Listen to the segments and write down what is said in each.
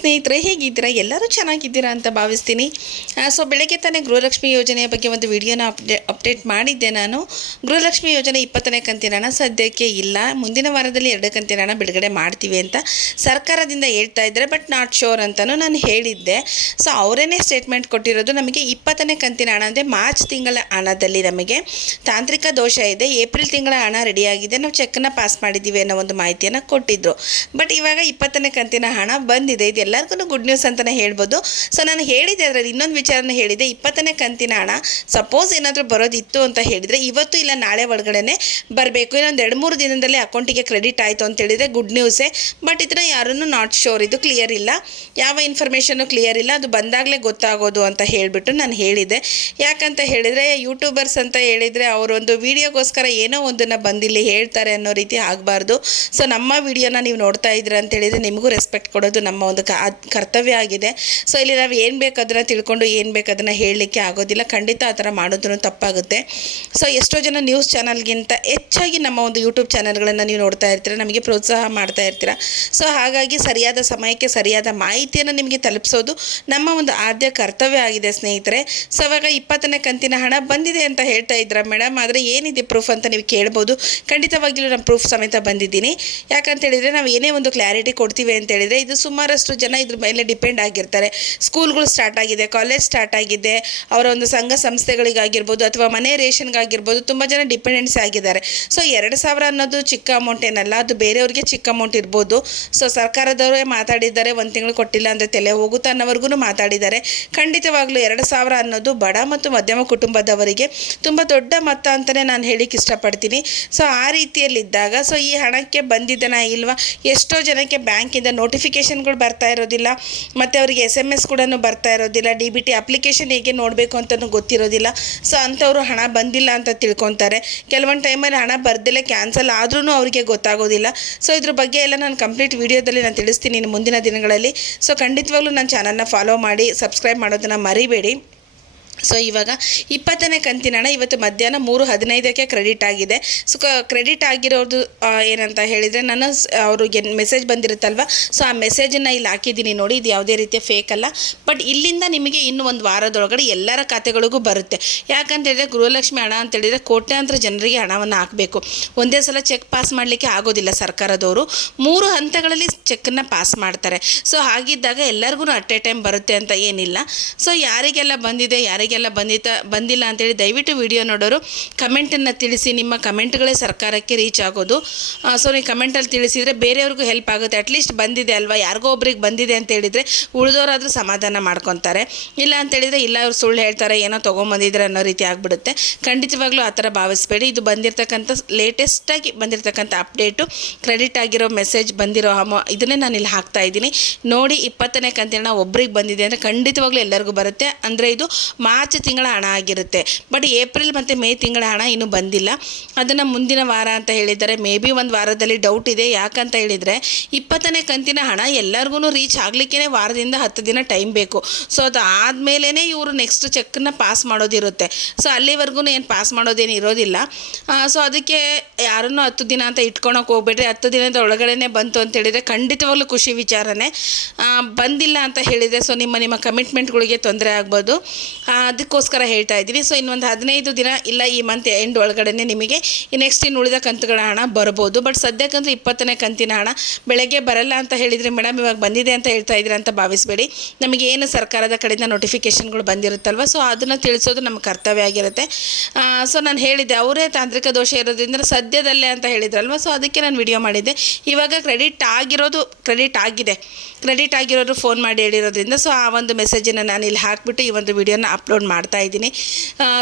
ಸ್ನೇಹಿತರೆ, ಹೇಗಿದ್ದೀರಾ? ಎಲ್ಲರೂ ಚೆನ್ನಾಗಿದ್ದೀರಾ ಅಂತ ಭಾವಿಸ್ತೀನಿ. ಸೊ ಬೆಳಗ್ಗೆ ತಾನೇ ಗೃಹಲಕ್ಷ್ಮಿ ಯೋಜನೆಯ ಬಗ್ಗೆ ಒಂದು ವಿಡಿಯೋನ ಅಪ್ಡೇಟ್ ಮಾಡಿದ್ದೆ ನಾನು. ಗೃಹಲಕ್ಷ್ಮಿ ಯೋಜನೆ 20ನೇ ಕಂತಿನ ಹಣ ಸದ್ಯಕ್ಕೆ ಇಲ್ಲ, ಮುಂದಿನ ವಾರದಲ್ಲಿ 2 ಕಂತಿನ ಹಣ ಬಿಡುಗಡೆ ಮಾಡ್ತೀವಿ ಅಂತ ಸರ್ಕಾರದಿಂದ ಹೇಳ್ತಾ ಇದ್ದಾರೆ. ಬಟ್ ನಾಟ್ ಶೋರ್ ಅಂತಲೂ ನಾನು ಹೇಳಿದ್ದೆ. ಸೊ ಅವರೇನೇ ಸ್ಟೇಟ್ಮೆಂಟ್ ಕೊಟ್ಟಿರೋದು, ನಮಗೆ 20ನೇ ಕಂತಿನ ಹಣ ಅಂದರೆ ಮಾರ್ಚ್ ತಿಂಗಳ ಹಣದಲ್ಲಿ ನಮಗೆ ತಾಂತ್ರಿಕ ದೋಷ ಇದೆ, ಏಪ್ರಿಲ್ ತಿಂಗಳ ಹಣ ರೆಡಿಯಾಗಿದೆ, ನಾವು ಚೆಕ್ಕನ್ನು ಪಾಸ್ ಮಾಡಿದ್ದೀವಿ ಅನ್ನೋ ಒಂದು ಮಾಹಿತಿಯನ್ನು ಕೊಟ್ಟಿದ್ದರು. ಬಟ್ ಇವಾಗ 20ನೇ ಕಂತಿನ ಹಣ ಬಂದಿದೆ. ಇದು ಎಲ್ಲರಿಗೂ ಗುಡ್ ನ್ಯೂಸ್ ಅಂತಲೇ ಹೇಳ್ಬೋದು. ಸೊ ನಾನು ಹೇಳಿದೆ, ಅದರಲ್ಲಿ ಇನ್ನೊಂದು ವಿಚಾರನ ಹೇಳಿದೆ. 20ನೇ ಕಂತಿನ ಹಣ ಸಪೋಸ್ ಏನಾದರೂ ಬರೋದಿತ್ತು ಅಂತ ಹೇಳಿದರೆ ಇವತ್ತು ಇಲ್ಲ ನಾಳೆ ಒಳಗಡೆ ಬರಬೇಕು, ಇನ್ನೊಂದು 2-3 ದಿನದಲ್ಲಿ ಅಕೌಂಟಿಗೆ ಕ್ರೆಡಿಟ್ ಆಯಿತು ಅಂತ ಹೇಳಿದರೆ ಗುಡ್ ನ್ಯೂಸೇ. ಬಟ್ ಇದನ್ನು ಯಾರನ್ನೂ ನಾಟ್ ಶೋರ್, ಇದು ಕ್ಲಿಯರ್ ಇಲ್ಲ, ಯಾವ ಇನ್ಫಾರ್ಮೇಷನ್ನು ಕ್ಲಿಯರ್ ಇಲ್ಲ, ಅದು ಬಂದಾಗಲೇ ಗೊತ್ತಾಗೋದು ಅಂತ ಹೇಳಿಬಿಟ್ಟು ನಾನು ಹೇಳಿದೆ. ಯಾಕಂತ ಹೇಳಿದರೆ ಯೂಟ್ಯೂಬರ್ಸ್ ಅಂತ ಹೇಳಿದರೆ ಅವರೊಂದು ವೀಡಿಯೋಗೋಸ್ಕರ ಏನೋ ಒಂದನ್ನು ಬಂದಿಲ್ಲಿ ಹೇಳ್ತಾರೆ ಅನ್ನೋ ರೀತಿ ಆಗಬಾರ್ದು. ಸೊ ನಮ್ಮ ವಿಡಿಯೋನ ನೀವು ನೋಡ್ತಾ ಇದ್ದೀರಾ ಅಂತ ಹೇಳಿದರೆ ನಿಮಗೂ ರೆಸ್ಪೆಕ್ಟ್ ಕೊಡೋದು ನಮ್ಮ ಒಂದು ಕರ್ತವ್ಯ ಆಗಿದೆ. ಸೊ ಇಲ್ಲಿ ನಾವು ಏನು ಬೇಕು ಅದನ್ನು ತಿಳ್ಕೊಂಡು ಏನು ಬೇಕು ಅದನ್ನು ಹೇಳಲಿಕ್ಕೆ ಆಗೋದಿಲ್ಲ. ಖಂಡಿತ ಆ ಥರ ಮಾಡೋದ್ರೂ ತಪ್ಪಾಗುತ್ತೆ. ಸೊ ಎಷ್ಟೋ ಜನ ನ್ಯೂಸ್ ಚಾನಲ್ಗಿಂತ ಹೆಚ್ಚಾಗಿ ನಮ್ಮ ಒಂದು ಯೂಟ್ಯೂಬ್ ಚಾನಲ್ಗಳನ್ನು ನೀವು ನೋಡ್ತಾ ಇರ್ತೀರ, ನಮಗೆ ಪ್ರೋತ್ಸಾಹ ಮಾಡ್ತಾ ಇರ್ತೀರ. ಸೊ ಹಾಗಾಗಿ ಸರಿಯಾದ ಸಮಯಕ್ಕೆ ಸರಿಯಾದ ಮಾಹಿತಿಯನ್ನು ನಿಮಗೆ ತಲುಪಿಸೋದು ನಮ್ಮ ಒಂದು ಆದ್ಯ ಕರ್ತವ್ಯ ಆಗಿದೆ ಸ್ನೇಹಿತರೆ. ಸೊ ಅವಾಗ 20ನೇ ಕಂತಿನ ಹಣ ಬಂದಿದೆ ಅಂತ ಹೇಳ್ತಾ ಇದ್ದೀರಾ ಮೇಡಮ್, ಆದರೆ ಏನಿದೆ ಪ್ರೂಫ್ ಅಂತ ನೀವು ಕೇಳ್ಬೋದು. ಖಂಡಿತವಾಗಿಯೂ ನಾನು ಪ್ರೂಫ್ ಸಮೇತ ಬಂದಿದ್ದೀನಿ. ಯಾಕಂತ ಹೇಳಿದರೆ ನಾವು ಏನೇ ಒಂದು ಕ್ಲಾರಿಟಿ ಕೊಡ್ತೀವಿ ಅಂತ ಹೇಳಿದರೆ ಇದು ಸುಮಾರಷ್ಟು ಜನ ಇದ್ರ ಮೇಲೆ ಡಿಪೆಂಡ್ ಆಗಿರ್ತಾರೆ. ಸ್ಕೂಲ್ಗಳು ಸ್ಟಾರ್ಟ್ ಆಗಿದೆ, ಕಾಲೇಜ್ ಸ್ಟಾರ್ಟ್ ಆಗಿದೆ, ಅವರ ಒಂದು ಸಂಘ ಸಂಸ್ಥೆಗಳಿಗಾಗಿರ್ಬೋದು ಅಥವಾ ಮನೆ ರೇಷನ್ಗಾಗಿರ್ಬೋದು ತುಂಬ ಜನ ಡಿಪೆಂಡೆನ್ಸಿ ಆಗಿದ್ದಾರೆ. ಸೊ 2,000 ಅನ್ನೋದು ಚಿಕ್ಕ ಅಮೌಂಟ್ ಏನಲ್ಲ, ಅದು ಬೇರೆಯವ್ರಿಗೆ ಚಿಕ್ಕ ಅಮೌಂಟ್ ಇರ್ಬೋದು. ಸೊ ಸರ್ಕಾರದವರೇ ಮಾತಾಡಿದ್ದಾರೆ, 1 ತಿಂಗಳು ಕೊಟ್ಟಿಲ್ಲ ಅಂದರೆ ತಲೆ ಹೋಗುತ್ತೆ ಅನ್ನೋವರೆಗೂ ಮಾತಾಡಿದ್ದಾರೆ. ಖಂಡಿತವಾಗ್ಲೂ 2,000 ಅನ್ನೋದು ಬಡ ಮತ್ತು ಮಧ್ಯಮ ಕುಟುಂಬದವರಿಗೆ ತುಂಬ ದೊಡ್ಡ ಮೊತ್ತ ಅಂತಲೇ ನಾನು ಹೇಳಿಕ್ಕೆ ಇಷ್ಟಪಡ್ತೀನಿ. ಸೊ ಆ ರೀತಿಯಲ್ಲಿದ್ದಾಗ ಸೊ ಈ ಹಣಕ್ಕೆ ಬಂದಿದ್ದನ ಇಲ್ವಾ, ಎಷ್ಟೋ ಜನಕ್ಕೆ ಬ್ಯಾಂಕಿಂದ ನೋಟಿಫಿಕೇಷನ್ಗಳು ಬರ್ತಾ ಇರೋದಿಲ್ಲ, ಮತ್ತು ಅವರಿಗೆ SMS ಕೂಡ ಬರ್ತಾ ಇರೋದಿಲ್ಲ, DBT ಅಪ್ಲಿಕೇಶನ್ ಹೇಗೆ ನೋಡಬೇಕು ಅಂತಲೂ ಗೊತ್ತಿರೋದಿಲ್ಲ. ಸೊ ಅಂಥವರು ಹಣ ಬಂದಿಲ್ಲ ಅಂತ ತಿಳ್ಕೊತಾರೆ. ಕೆಲವೊಂದು ಟೈಮಲ್ಲಿ ಹಣ ಬರ್ದಿಲ್ಲ ಕ್ಯಾನ್ಸಲ್ ಆದ್ರೂ ಅವರಿಗೆ ಗೊತ್ತಾಗೋದಿಲ್ಲ. ಸೊ ಇದ್ರ ಬಗ್ಗೆ ಎಲ್ಲ ನಾನು ಕಂಪ್ಲೀಟ್ ವೀಡಿಯೋದಲ್ಲಿ ನಾನು ತಿಳಿಸ್ತೀನಿ ಇನ್ನು ಮುಂದಿನ ದಿನಗಳಲ್ಲಿ. ಸೊ ಖಂಡಿತವಾಗ್ಲೂ ನನ್ನ ಚಾನಲ್ನ ಫಾಲೋ ಮಾಡಿ, ಸಬ್ಸ್ಕ್ರೈಬ್ ಮಾಡೋದನ್ನು ಮರಿಬೇಡಿ. ಸೊ ಇವಾಗ 20ನೇ ಕಂತಿನ ಹಣ ಇವತ್ತು ಮಧ್ಯಾಹ್ನ 3:15ಕ್ಕೆ ಕ್ರೆಡಿಟ್ ಆಗಿದೆ. ಸೊ ಕ್ರೆಡಿಟ್ ಆಗಿರೋದು ಏನಂತ ಹೇಳಿದರೆ ನಾನು ಅವ್ರಿಗೆ ಮೆಸೇಜ್ ಬಂದಿರುತ್ತಲ್ವ, ಸೊ ಆ ಮೆಸೇಜನ್ನು ಇಲ್ಲಿ ಹಾಕಿದ್ದೀನಿ ನೋಡಿ. ಇದು ಯಾವುದೇ ರೀತಿಯ ಫೇಕ್ ಅಲ್ಲ. ಬಟ್ ಇಲ್ಲಿಂದ ನಿಮಗೆ ಇನ್ನೂ 1 ವಾರದೊಳಗಡೆ ಎಲ್ಲರ ಖಾತೆಗಳಿಗೂ ಬರುತ್ತೆ. ಯಾಕಂತ ಹೇಳಿದರೆ ಗೃಹಲಕ್ಷ್ಮಿ ಹಣ ಅಂತೇಳಿದರೆ ಕೋಟ್ಯಾಂತರ ಜನರಿಗೆ ಹಣವನ್ನು ಹಾಕಬೇಕು. ಒಂದೇ ಸಲ ಚೆಕ್ ಪಾಸ್ ಮಾಡಲಿಕ್ಕೆ ಆಗೋದಿಲ್ಲ. ಸರ್ಕಾರದವರು 3 ಹಂತಗಳಲ್ಲಿ ಚೆಕ್ಕನ್ನು ಪಾಸ್ ಮಾಡ್ತಾರೆ. ಸೊ ಹಾಗಿದ್ದಾಗ ಎಲ್ಲರಿಗೂ ಅಟ್ ಎ ಟೈಮ್ ಬರುತ್ತೆ ಅಂತ ಏನಿಲ್ಲ. ಸೊ ಯಾರಿಗೆಲ್ಲ ಬಂದಿದೆ ಯಾರಿಗೆಲ್ಲ ಬಂದಿಲ್ಲ ಅಂತೇಳಿ ದಯವಿಟ್ಟು ವಿಡಿಯೋ ನೋಡೋರು ಕಮೆಂಟನ್ನು ತಿಳಿಸಿ. ನಿಮ್ಮ ಕಮೆಂಟ್ಗಳೇ ಸರ್ಕಾರಕ್ಕೆ ರೀಚ್ ಆಗೋದು. ಸೊ ನೀವು ಕಮೆಂಟಲ್ಲಿ ತಿಳಿಸಿದರೆ ಬೇರೆಯವ್ರಿಗೂ ಹೆಲ್ಪ್ ಆಗುತ್ತೆ. ಅಟ್ಲೀಸ್ಟ್ ಬಂದಿದೆ ಅಲ್ವಾ, ಯಾರಿಗೋ ಒಬ್ರಿಗೆ ಬಂದಿದೆ ಅಂತ ಹೇಳಿದರೆ ಉಳಿದವರಾದರೂ ಸಮಾಧಾನ ಮಾಡ್ಕೊತಾರೆ. ಇಲ್ಲ ಅಂತೇಳಿದರೆ ಇಲ್ಲ ಅವ್ರು ಸುಳ್ಳು ಹೇಳ್ತಾರೆ, ಏನೋ ತೊಗೊಂಬಂದಿದ್ರೆ ಅನ್ನೋ ರೀತಿ ಆಗಿಬಿಡುತ್ತೆ. ಖಂಡಿತವಾಗ್ಲೂ ಆ ಥರ ಭಾವಿಸ್ಬೇಡಿ. ಇದು ಬಂದಿರತಕ್ಕಂಥ ಲೇಟೆಸ್ಟಾಗಿ ಬಂದಿರತಕ್ಕಂಥ ಅಪ್ಡೇಟು, ಕ್ರೆಡಿಟ್ ಆಗಿರೋ ಮೆಸೇಜ್ ಬಂದಿರೋ ಇದನ್ನೇ ನಾನು ಇಲ್ಲಿ ಹಾಕ್ತಾ ಇದ್ದೀನಿ ನೋಡಿ. 20ನೇ ಕಂತಿನ ಒಬ್ರಿಗೆ ಬಂದಿದೆ ಅಂದರೆ ಖಂಡಿತವಾಗ್ಲೂ ಎಲ್ಲರಿಗೂ ಬರುತ್ತೆ. ಅಂದರೆ ಇದು ಮಾರ್ಚ್ ತಿಂಗಳ ಹಣ ಆಗಿರುತ್ತೆ. ಬಟ್ ಏಪ್ರಿಲ್ ಮತ್ತು ಮೇ ತಿಂಗಳ ಹಣ ಇನ್ನೂ ಬಂದಿಲ್ಲ. ಅದನ್ನು ಮುಂದಿನ ವಾರ ಅಂತ ಹೇಳಿದ್ದಾರೆ. ಮೇ ಬಿ 1 ವಾರದಲ್ಲಿ ಡೌಟ್ ಇದೆ. ಯಾಕಂತ ಹೇಳಿದರೆ 20ನೇ ಕಂತಿನ ಹಣ ಎಲ್ಲರಿಗೂ ರೀಚ್ ಆಗಲಿಕ್ಕೇ ವಾರದಿಂದ 10 ದಿನ ಟೈಮ್ ಬೇಕು. ಸೊ ಅದು ಆದಮೇಲೆ ಇವರು ನೆಕ್ಸ್ಟ್ ಚೆಕ್ಕನ್ನು ಪಾಸ್ ಮಾಡೋದಿರುತ್ತೆ. ಸೊ ಅಲ್ಲಿವರೆಗೂ ಏನು ಪಾಸ್ ಮಾಡೋದೇನು ಇರೋದಿಲ್ಲ. ಸೊ ಅದಕ್ಕೆ ಯಾರನ್ನೂ 10 ದಿನ ಅಂತ ಇಟ್ಕೊಳಕ್ಕೆ ಹೋಗ್ಬೇಡ್ರಿ. 10 ದಿನದ ಒಳಗಡೆ ಬಂತು ಅಂತ ಹೇಳಿದರೆ ಖಂಡಿತವಾಗ್ಲೂ ಖುಷಿ ವಿಚಾರನೇ. ಬಂದಿಲ್ಲ ಅಂತ ಹೇಳಿದರೆ ಸೊ ನಿಮ್ಮ ಕಮಿಟ್ಮೆಂಟ್ಗಳಿಗೆ ತೊಂದರೆ ಆಗ್ಬೋದು. ಅದಕ್ಕೋಸ್ಕರ ಹೇಳ್ತಾ ಇದ್ದೀನಿ. ಸೊ ಇನ್ನೊಂದು 15 ದಿನ ಇಲ್ಲ ಈ ಮಂತ್ ಎಂಡ್ ಒಳಗಡೆ ನಿಮಗೆ ನೆಕ್ಸ್ಟ್ ಇನ್ನು ಉಳಿದ ಕಂತುಗಳ ಹಣ ಬರ್ಬೋದು. ಬಟ್ ಸದ್ಯಕ್ಕಂತೂ 20ನೇ ಕಂತಿನ ಹಣ ಬೆಳಗ್ಗೆ ಬರಲ್ಲ ಅಂತ ಹೇಳಿದರೆ ಮೇಡಮ್ ಇವಾಗ ಬಂದಿದೆ ಅಂತ ಹೇಳ್ತಾ ಇದ್ದೀರಾ ಅಂತ ಭಾವಿಸಬೇಡಿ. ನಮಗೆ ಏನು ಸರ್ಕಾರದ ಕಡೆಯಿಂದ ನೋಟಿಫಿಕೇಷನ್ಗಳು ಬಂದಿರುತ್ತಲ್ವ, ಸೊ ಅದನ್ನು ತಿಳಿಸೋದು ನಮ್ಮ ಕರ್ತವ್ಯ ಆಗಿರುತ್ತೆ. ಸೊ ನಾನು ಹೇಳಿದ್ದೆ ಅವರೇ ತಾಂತ್ರಿಕ ದೋಷ ಇರೋದ್ರಿಂದ ಸದ್ಯದಲ್ಲೇ ಅಂತ ಹೇಳಿದ್ರಲ್ವ, ಸೊ ಅದಕ್ಕೆ ನಾನು ವಿಡಿಯೋ ಮಾಡಿದ್ದೆ. ಇವಾಗ ಕ್ರೆಡಿಟ್ ಆಗಿರೋರು ಫೋನ್ ಮಾಡಿ ಹೇಳಿರೋದ್ರಿಂದ ಸೊ ಆ ಒಂದು ಮೆಸೇಜನ್ನು ನಾನು ಇಲ್ಲಿ ಹಾಕಿಬಿಟ್ಟು ಈ ಒಂದು ವಿಡಿಯೋನ ಅಪ್ಲೋಡ್ ಮಾಡ್ತಾ ಇದ್ದೀನಿ.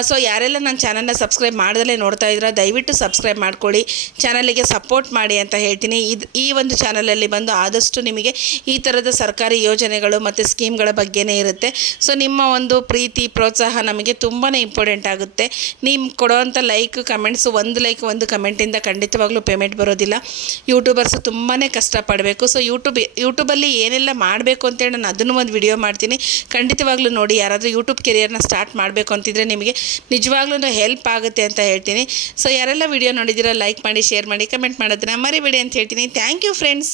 ಸೊ ಯಾರೆಲ್ಲ ನನ್ನ ಚಾನಲ್ನ ಸಬ್ಸ್ಕ್ರೈಬ್ ಮಾಡ್ದಲೇ ನೋಡ್ತಾ ಇದ್ದೀರಾ ದಯವಿಟ್ಟು ಸಬ್ಸ್ಕ್ರೈಬ್ ಮಾಡ್ಕೊಳ್ಳಿ, ಚಾನಲಿಗೆ ಸಪೋರ್ಟ್ ಮಾಡಿ ಅಂತ ಹೇಳ್ತೀನಿ. ಈ ಒಂದು ಚಾನಲಲ್ಲಿ ಬಂದು ಆದಷ್ಟು ನಿಮಗೆ ಈ ಥರದ ಸರ್ಕಾರಿ ಯೋಜನೆಗಳು ಮತ್ತು ಸ್ಕೀಮ್ಗಳ ಬಗ್ಗೆನೇ ಇರುತ್ತೆ. ಸೊ ನಿಮ್ಮ ಒಂದು ಪ್ರೀತಿ ಪ್ರೋತ್ಸಾಹ ನಮಗೆ ತುಂಬಾ ಇಂಪಾರ್ಟೆಂಟ್ ಆಗುತ್ತೆ. ನೀವು ಕೊಡೋವಂಥ ಲೈಕ್ ಕಮೆಂಟ್ಸು, 1 ಲೈಕ್ 1 ಕಮೆಂಟಿಂದ ಖಂಡಿತವಾಗ್ಲೂ ಪೇಮೆಂಟ್ ಬರೋದಿಲ್ಲ. ಯೂಟ್ಯೂಬರ್ಸು ತುಂಬಾ ಕಷ್ಟಪಡಬೇಕು. ಸೊ ಯೂಟ್ಯೂಬಲ್ಲಿ ಏನೆಲ್ಲ ಮಾಡಬೇಕು ಅಂತೇಳಿ ನಾನು ಅದನ್ನು ಒಂದು ವಿಡಿಯೋ ಮಾಡ್ತೀನಿ. ಖಂಡಿತವಾಗ್ಲೂ ನೋಡಿ. ಯಾರಾದರೂ ಯೂಟ್ಯೂಬ್ ಕೆರಿಯರ್ನ ಸ್ಟಾರ್ಟ್ ಮಾಡಬೇಕು ಅಂತಿದ್ರೆ ನಿಮಗೆ ನಿಜವಾಗ್ಲೂ ಹೆಲ್ಪ್ ಆಗುತ್ತೆ ಅಂತ ಹೇಳ್ತೀನಿ. ಸೊ ಯಾರೆಲ್ಲ ವಿಡಿಯೋ ನೋಡಿದ್ದೀರಾ ಲೈಕ್ ಮಾಡಿ, ಶೇರ್ ಮಾಡಿ, ಕಮೆಂಟ್ ಮಾಡೋದನ್ನ ಮರಿಬೇಡಿ ಅಂತ ಹೇಳ್ತೀನಿ. Thank you friends.